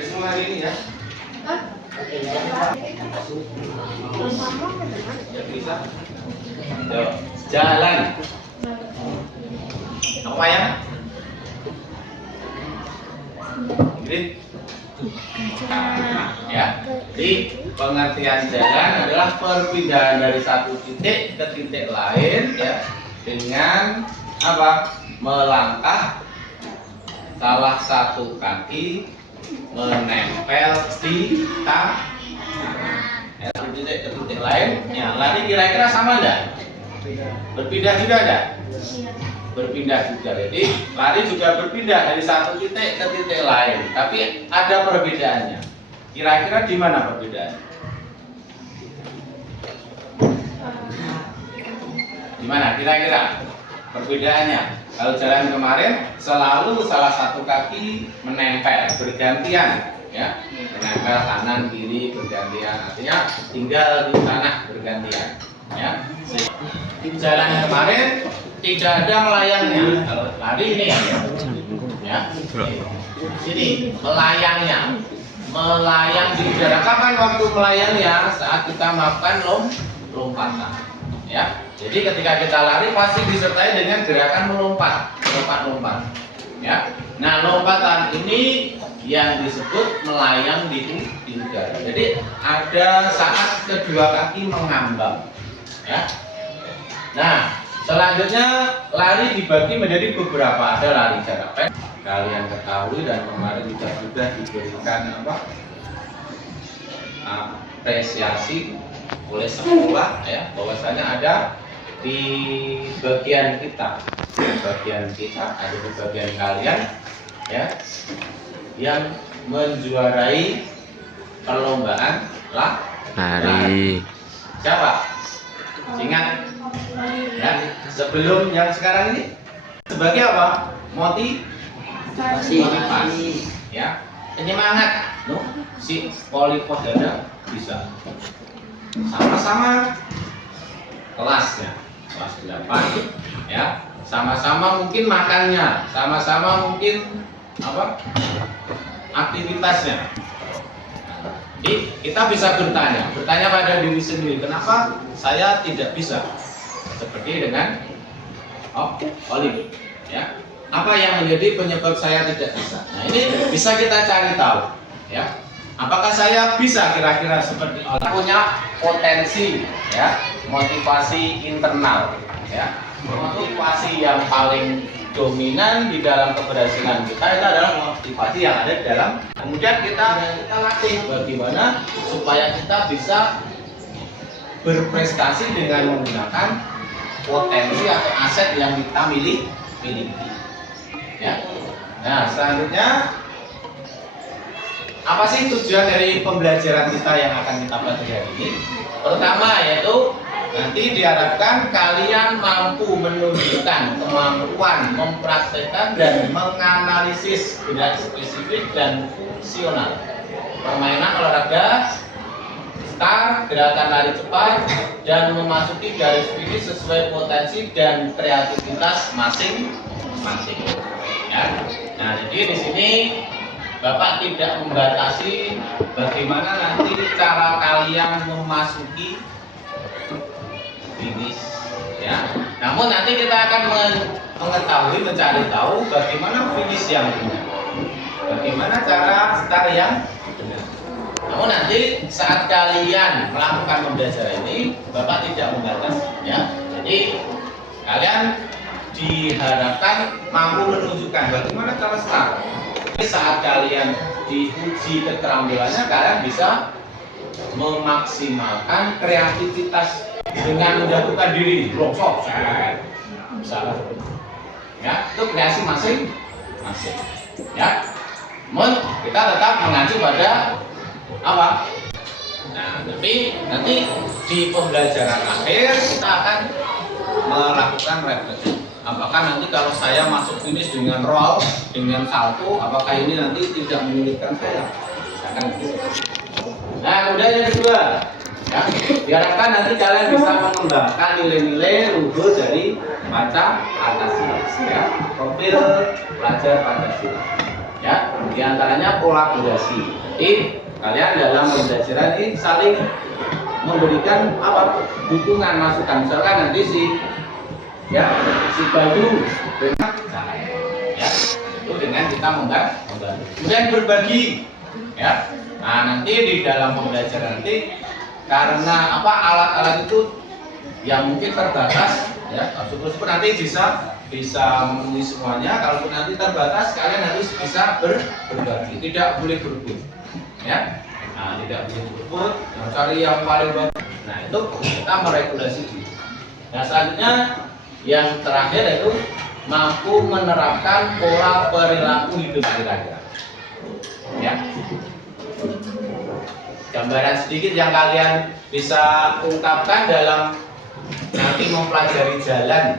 Dari semua hari ini ya. Ya bisa. Yo, jalan. Apa ya? Ingrid. Ya. Jadi pengertian jalan adalah perpindahan dari satu titik ke titik lain ya dengan apa? Melangkah salah satu kaki menempel di tangan. Ya, satu titik ke titik lain. Ya, lari kira-kira sama enggak? Berpindah juga enggak? Berpindah juga. Jadi lari juga berpindah dari satu titik ke titik lain. Tapi ada perbedaannya. Kira-kira di mana perbedaannya? Di mana kira-kira perbedaannya? Kalau jalan kemarin selalu salah satu kaki menempel bergantian, ya, menempel kanan kiri bergantian. Artinya tinggal di tanah bergantian, ya. Jalan yang kemarin tidak ada melayangnya. Kalau lari ini ya, sini melayangnya, melayang di udara. Kapan waktu melayangnya? Saat kita melakukan lompatan, ya. Jadi ketika kita lari pasti disertai dengan gerakan melompat, ya. Nah, lompatan ini yang disebut melayang di udara. Jadi ada saat kedua kaki mengambang, ya. Nah, selanjutnya lari dibagi menjadi beberapa. Ada lari jarak pendek. Kalian ketahui dan kemarin juga sudah diberikan apa? Apresiasi oleh sekolah, ya, bahwasanya ada di bagian kita ada di bagian kalian, ya, yang menjuarai perlombaan lari. Siapa? Ingat? Ya, sebelum yang sekarang ini sebagai apa? Motivasi, ya, penyemangat. Si Polipohada bisa sama-sama kelasnya, kelas 8, ya, sama-sama mungkin makannya, sama-sama mungkin apa aktivitasnya. Jadi kita bisa bertanya pada diri sendiri, kenapa saya tidak bisa seperti dengan Olive, ya? Apa yang menjadi penyebab saya tidak bisa? Nah, ini bisa kita cari tahu, ya. Apakah saya bisa kira-kira seperti Olive? Punya potensi, ya, motivasi internal, ya, motivasi yang paling dominan di dalam keberhasilan kita itu adalah motivasi yang ada di dalam. Kemudian kita latih bagaimana supaya kita bisa berprestasi dengan menggunakan potensi atau aset yang kita miliki, ya. Nah, selanjutnya apa sih tujuan dari pembelajaran kita yang akan kita pelajari hari ini? Pertama yaitu nanti diharapkan kalian mampu menunjukkan kemampuan mempraktekkan dan menganalisis gerak spesifik dan fungsional permainan olahraga start, gerakan lari cepat, dan memasuki garis finish sesuai potensi dan kreativitas masing-masing. Ya. Nah, jadi di sini Bapak tidak membatasi bagaimana nanti cara kalian memasuki finish, ya. Namun nanti kita akan mencari tahu bagaimana finish yang benar, bagaimana cara start yang benar. Namun nanti saat kalian melakukan pembelajaran ini, Bapak tidak membatasi, ya. Jadi kalian diharapkan mampu menunjukkan bagaimana cara start. Saat kalian diuji keterampilannya, kalian bisa memaksimalkan kreativitas dengan menjatuhkan diri, longsor, misalnya, ya, itu kreasi masing-masing, ya. Namun kita tetap mengacu pada apa? Nah, tapi nanti di pembelajaran akhir kita akan melakukan refleksi. Apakah nanti kalau saya masuk finish dengan roll, dengan salto, apakah ini nanti tidak menyulitkan saya? Akan gitu. Nah, kemudian yang kedua, ya, diharapkan nanti kalian bisa mengembangkan nilai-nilai luhur dari Pancasila, ya, profil pelajar Pancasila. Ya, diantaranya kolaborasi. Jadi kalian dalam pembelajaran ini saling memberikan apa? Dukungan, masukan. Misalkan nanti si Bayu dengan itu dengan kita membantu. Kemudian berbagi, ya. Nah, nanti di dalam pembelajaran nanti karena alat-alat itu yang mungkin terbatas, ya. Syukur-syukur nanti bisa memenuhi semuanya. Kalaupun nanti terbatas, kalian harus bisa berbagi, tidak boleh berebut, ya. Nah, tidak boleh berebut, cari yang paling bagus. Nah, itu kita meregulasi diri. Nah, selanjutnya yang terakhir yaitu mampu menerapkan pola perilaku hidup kira-kira. Ya. Gambaran sedikit yang kalian bisa ungkapkan dalam nanti mempelajari jalan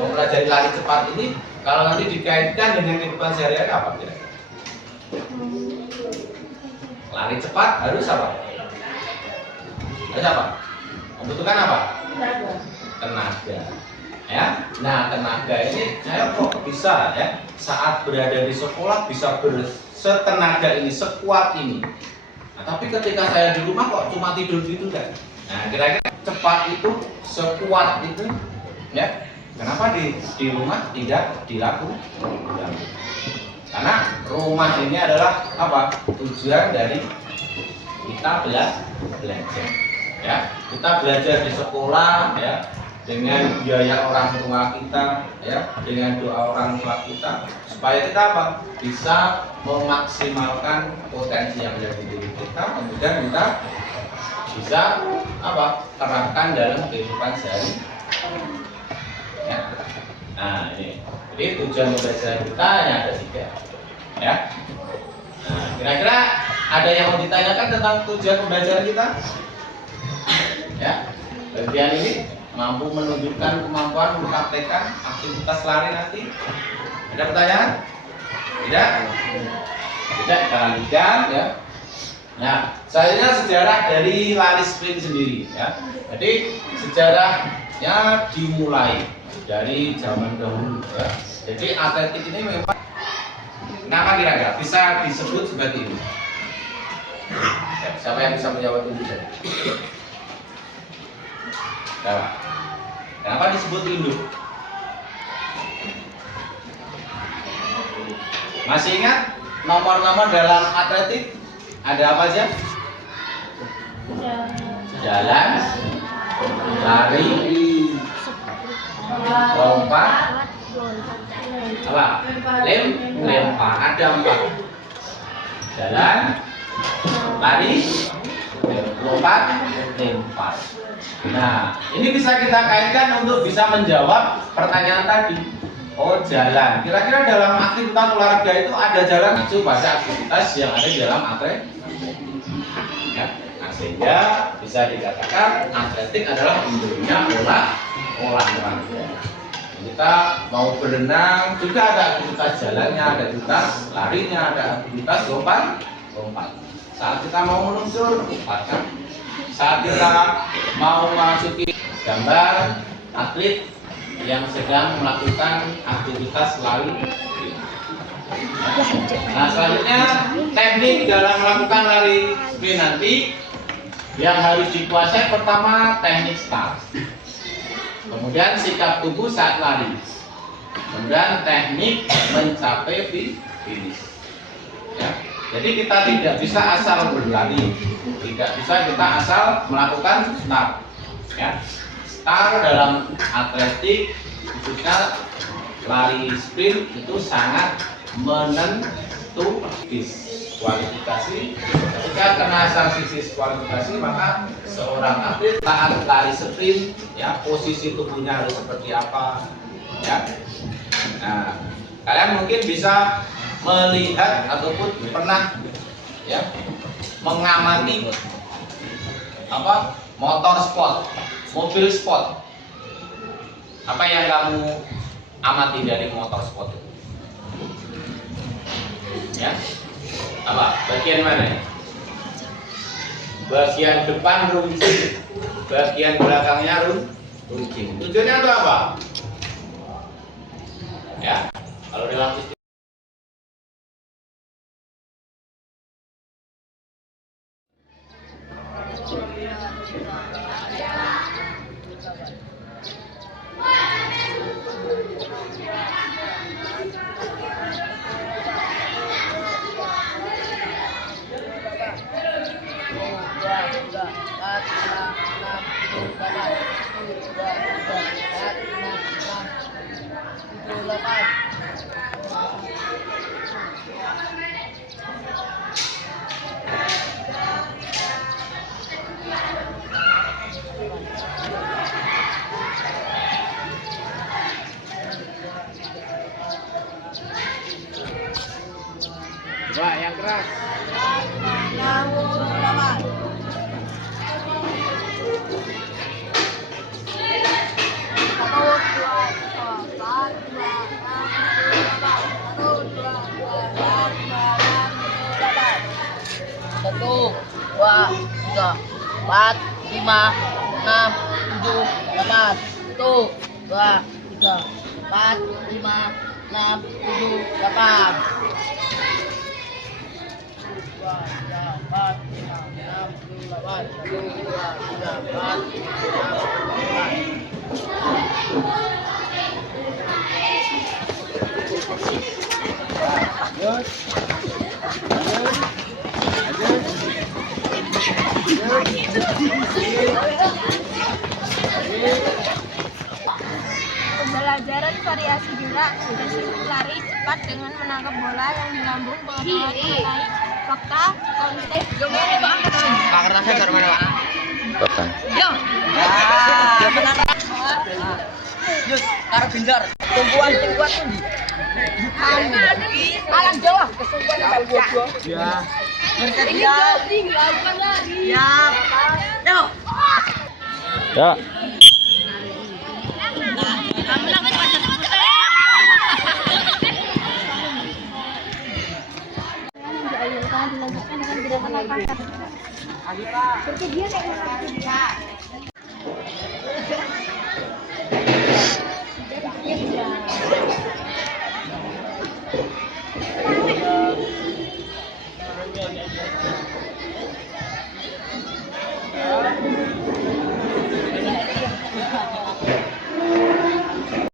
mempelajari lari cepat ini, kalau nanti dikaitkan dengan kehidupan sehari-hari apa kira-kira? Lari cepat harus apa? Harus apa? Membutuhkan apa? Tenaga. Ya. Nah, tenaga ini saya kok bisa ya saat berada di sekolah bisa bersetenaga ini, sekuat ini. Nah, tapi ketika saya di rumah kok cuma tidur gitu kan? Nah, kira-kira cepat itu, sekuat itu, ya. Kenapa di rumah tidak dilakukan? Karena rumah ini adalah apa? Tujuan dari kita belajar, ya. Kita belajar di sekolah, ya, dengan biaya orang tua kita, ya, dengan doa orang tua kita, supaya kita apa? Bisa memaksimalkan potensi yang ada di diri kita, kemudian kita bisa apa? Terapkan dalam kehidupan sehari. Ya. Nah, ini. Jadi tujuan pembelajaran kita hanya ada 3, ya. Nah, kira-kira ada yang mau ditanyakan tentang tujuan pembelajaran kita? Ya, bagian ini mampu menunjukkan kemampuan mempraktekkan aktivitas lari nanti. Ada pertanyaan? Tidak? Tidak, kita lanjutkan, ya. Nah, selanjutnya sejarah dari lari sprint sendiri, ya. Jadi sejarahnya dimulai dari zaman dahulu, ya. Jadi atletik ini memang kenapa kira-kira bisa disebut sebagai ini? Ya, siapa yang bisa menjawab itu saja? Kenapa disebut induk? Masih ingat nomor-nomor dalam atletik? Ada apa aja? Jalan, lari, lompat, apa? Lempar. Ada 4. Jalan, lari, lompat, lempar. Nah, ini bisa kita kaitkan untuk bisa menjawab pertanyaan tadi. Oh, jalan. Kira-kira dalam aktivitas olahraga itu ada jalan itu pada aktivitas yang ada di dalam atletik. Ya. Nah, sehingga bisa dikatakan atletik adalah induknya olahraga. Kita mau berenang juga ada aktivitas jalannya, ada aktivitas larinya, ada aktivitas lompat. Saat kita mau meluncur, lompatkan. Saat kita mau masuki gambar atlet yang sedang melakukan aktivitas lari. Nah, selanjutnya teknik dalam melakukan lari sprint nanti yang harus dikuasai pertama teknik start, kemudian sikap tubuh saat lari, kemudian teknik mencapai finish. Ya. Jadi kita tidak bisa asal berlari, tidak bisa kita asal melakukan start. Ya. Start dalam atletik khususnya lari sprint itu sangat menentukan kualifikasi. Ketika kena sanksi diskualifikasi, maka seorang atlet saat lari sprint, ya, posisi tubuhnya harus seperti apa, ya. Nah, kalian mungkin bisa melihat ataupun pernah, ya, mengamati motor sport, mobil sport. Apa yang kamu amati dari motor sport itu? Ya, apa? Bagian mana? Bagian depan runcing, bagian belakangnya runcing. Tujuannya untuk apa? Ya, kalau dalam Coba yang keras. Satu, dua, tiga, empat, lima, enam, tujuh, delapan. Satu, dua, tiga, empat, lima, enam, tujuh, delapan. Dua, tiga, empat, lima, enam, tujuh, delapan. Satu, dua, tiga, empat, lima, Lanjut. Pembelajaran variasi gerak bersiku lari cepat dengan menangkap bola yang di lambung, pengetahuan mengenai fakta, konteks, Karena saya dari mana, Pak? Batang. Yo. Ya, benar. Yus, karo gendar. Tumpuan sing kuat tuh. Alam Jawa, kesungguhan yang dua. Ya. Bersedia. Siap. Yo. Ya. dilanjutkan dengan gerakan lampasan. Seperti dia kayak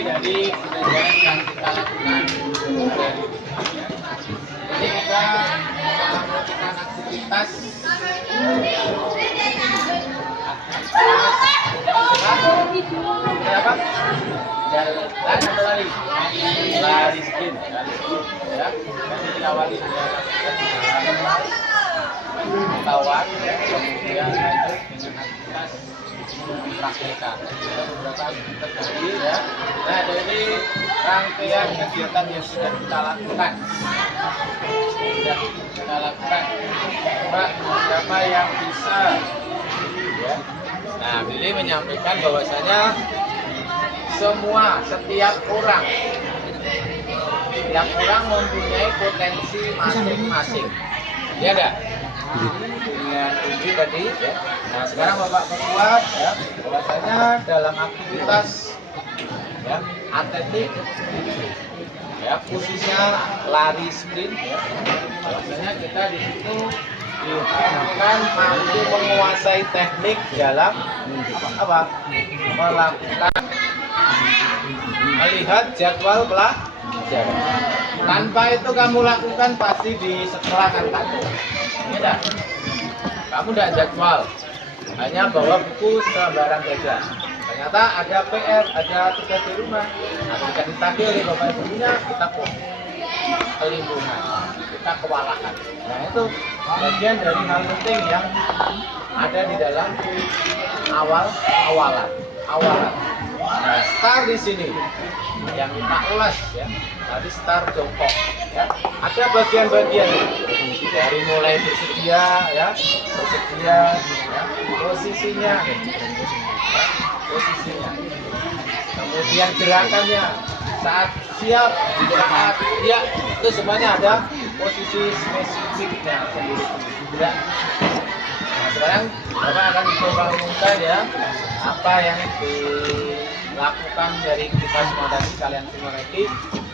dari pelajaran yang kita lakukan jadi kita melakukan aktivitas berapa? Jalan atau lari? Lari sprint ya. Nanti kita awali dengan pengetahuan kemudian lanjut dengan aktivitas praktekan. Ada beberapa aktivitas tadi ya. Nah, dari rangkaian kegiatan yang sudah kita lakukan. Coba siapa yang bisa ya. Nah, Billy menyampaikan bahwasanya setiap orang mempunyai potensi masing-masing. Ya enggak? Dengan uji tadi ya. Nah, sekarang Bapak perkuat ya, bahwasanya dalam aktivitas ya, atletik ya, khususnya lari sprint ya, bahwasanya kita di situ diharapkan mampu menguasai teknik dalam melakukan melihat jadwal pelajaran. Tanpa itu kamu lakukan pasti di sekolah kan takut. Tidak. Kamu tidak jadwal, hanya bawa buku sembarang saja. Ternyata ada PR, ada tugas di rumah. Nah, ketika ditagih oleh bapak ibunya, kita kelimpungan, kita kewalahan. Nah, itu bagian dari hal penting yang ada di dalam awalan. Nah, start di sini yang kita ulas ya. Tadi start jongkok ya. Ada bagian-bagian dari mulai bersedia ya, posisinya, kemudian gerakannya saat siap, saat ya, itu semuanya ada posisi spesifiknya sendiri. Ya. Nah, sekarang Bapak akan coba umumkan ya apa yang dilakukan dari kita semua tadi, kalian semua ready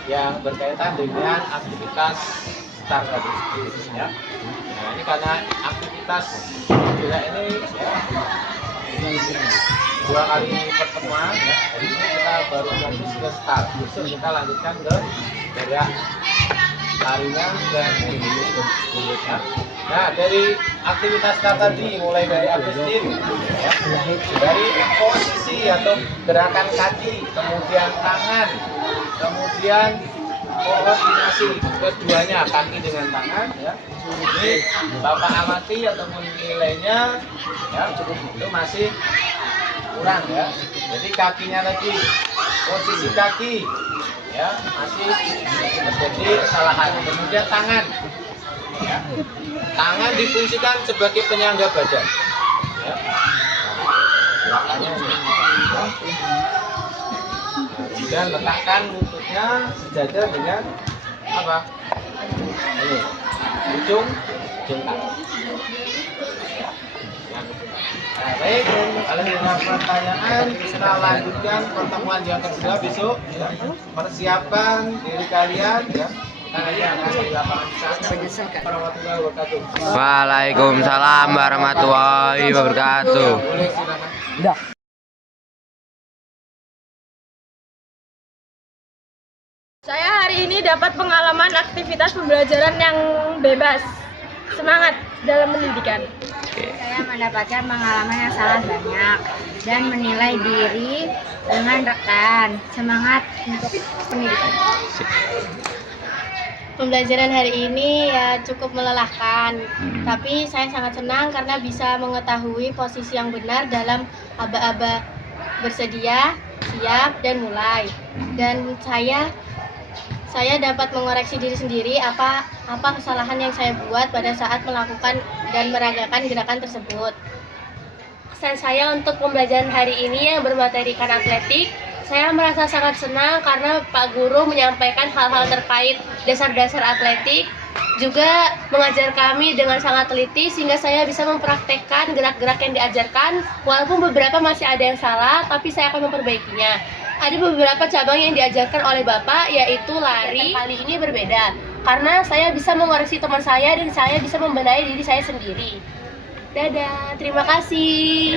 yang berkaitan dengan aktivitas start tadi ya. Nah, ini karena aktivitas gila ini ya, 2 kali pertemuan ya. Hari ini kita baru fokus ke start. Besok kita lanjutkan ke gerak larinya dan ya. Nah, dari aktivitas start tadi mulai dari Agustin ya, dari posisi atau gerakan kaki, kemudian tangan, kemudian koordinasi keduanya kaki dengan tangan ya. Ini Bapak amati ataupun nilainya ya itu masih kurang ya. Jadi kakinya tadi posisi kaki ya masih terjadi kesalahan. Kemudian tangan ya. Tangan difungsikan sebagai penyangga badan ya. Gerakannya ini ya. Kemudian letakkan lututnya sejajar dengan apa? Ini ujung kaki. Nah, baik, kalau ada pertanyaan kita lanjutkan pertemuan yang kedua besok ya. Persiapan diri kalian ya. Kita nanti akan di lapangan sana. Warahmatullahi wabarakatuh. Waalaikumsalam warahmatullahi wabarakatuh. Boleh silakan. Udah. Saya hari ini dapat pengalaman aktivitas pembelajaran yang bebas. Semangat dalam pendidikan. Saya mendapatkan pengalaman yang sangat banyak dan menilai diri dengan rekan. Semangat untuk pendidikan. Pembelajaran hari ini ya cukup melelahkan, tapi saya sangat senang karena bisa mengetahui posisi yang benar dalam aba-aba bersedia, siap, dan mulai. Dan saya dapat mengoreksi diri sendiri apa kesalahan yang saya buat pada saat melakukan dan meragakan gerakan tersebut. Kesan saya untuk pembelajaran hari ini yang bermaterikan atletik, saya merasa sangat senang karena Pak Guru menyampaikan hal-hal terkait dasar-dasar atletik, juga mengajar kami dengan sangat teliti sehingga saya bisa mempraktekkan gerak-gerak yang diajarkan. Walaupun beberapa masih ada yang salah, tapi saya akan memperbaikinya. Ada beberapa cabang yang diajarkan oleh Bapak, yaitu lari. Kali ini berbeda, karena saya bisa mengoreksi teman saya dan saya bisa membenahi diri saya sendiri. Dadah, terima kasih.